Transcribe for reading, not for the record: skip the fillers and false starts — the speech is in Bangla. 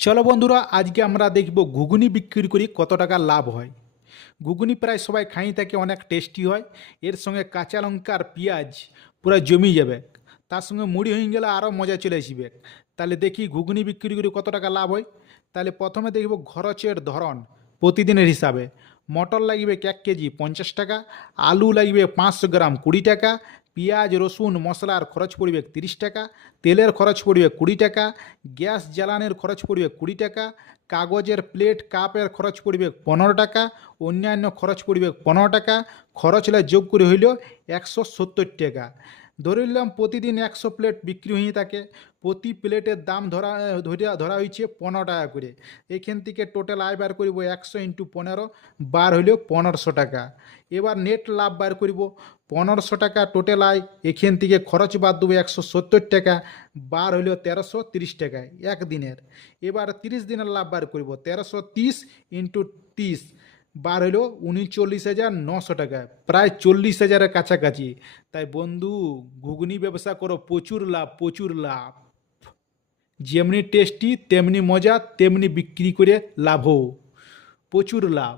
চলো বন্ধুরা, আজকে আমরা দেখব ঘুগনি বিক্রি করি কত টাকা লাভ হয়। ঘুগনি প্রায় সবাই খাই থাকে, অনেক টেস্টি হয়। এর সঙ্গে কাঁচা লঙ্কা আর পেঁয়াজ পুরো জমি যাবে, তার সঙ্গে মুড়ি হয়ে গেলে আরও মজা চলে আসবে। তাহলে দেখি ঘুগনি বিক্রি করে কত টাকা লাভ হয়। তাহলে প্রথমে দেখব খরচের ধরন প্রতিদিনের হিসাবে। মটর লাগবে 1 কেজি 50 টাকা, আলু লাগবে 500 গ্রাম 20 টাকা, পেঁয়াজ রসুন মশলার খরচ পড়বে 30 টাকা, তেলের খরচ পড়বে 20 টাকা, গ্যাস জ্বালানির খরচ পড়বে 20 টাকা, কাগজের প্লেট কাপের খরচ পড়বে 15 টাকা, অন্যান্য খরচ পড়বে 15 টাকা। খরচলা যোগ করে হইল 170 টাকা। ধরে নিলাম প্রতিদিন 100 প্লেট বিক্রি হয়ে থাকে, প্রতি প্লেটের দাম ধরা হয়েছে 15 টাকা করে। এখান থেকে টোটাল আয় বার করব 100 × 15, বার হইল 1500 টাকা। এবার নেট লাভ বার করব 1500 টাকা টোটাল আয়, এখান থেকে খরচ বাদ দেবো 170 টাকা, বার হইল 1330 টাকায় একদিনের। এবার 30 দিনের লাভ বার করব 1330 × 30, বার হইল 39,900 টাকা, প্রায় 40,000-এর কাছাকাছি। তাই বন্ধু, ঘুগনি ব্যবসা করো, প্রচুর লাভ, প্রচুর লাভ। যেমনি টেস্টি তেমনি মজা, তেমনি বিক্রি করে লাভও, প্রচুর লাভ।